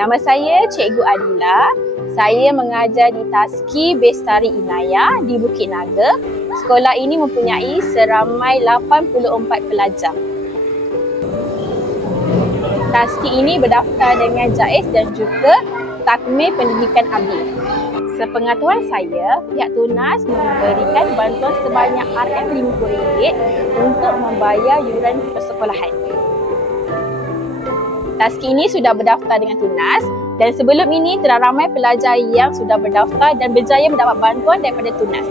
Nama saya Cikgu Adila. Saya mengajar di Taski Bestari Inayah di Bukit Naga. Sekolah ini mempunyai seramai 84 pelajar. Taski ini berdaftar dengan JAIZ dan juga Takmil Pendidikan Abdi. Sepengetahuan saya, pihak Tunas memberikan bantuan sebanyak RM50 untuk membayar yuran persekolahan. Taski ini sudah berdaftar dengan Tunas dan sebelum ini telah ramai pelajar yang sudah berdaftar dan berjaya mendapat bantuan daripada Tunas.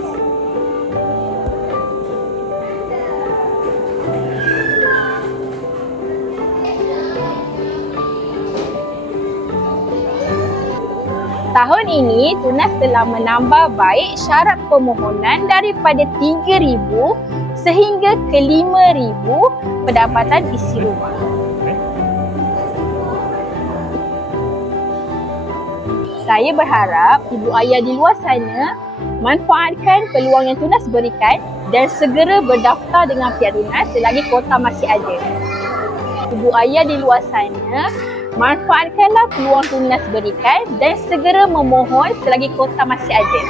Tahun ini, Tunas telah menambah baik syarat permohonan daripada 3,000 sehingga ke 5,000 pendapatan isi rumah. Saya berharap ibu ayah di luar sana manfaatkan peluang yang Tunas berikan dan segera berdaftar dengan pihak Tunas selagi kuota masih ada. Ibu ayah di luar sana, manfaatkanlah peluang Tunas berikan dan segera memohon selagi kuota masih ada.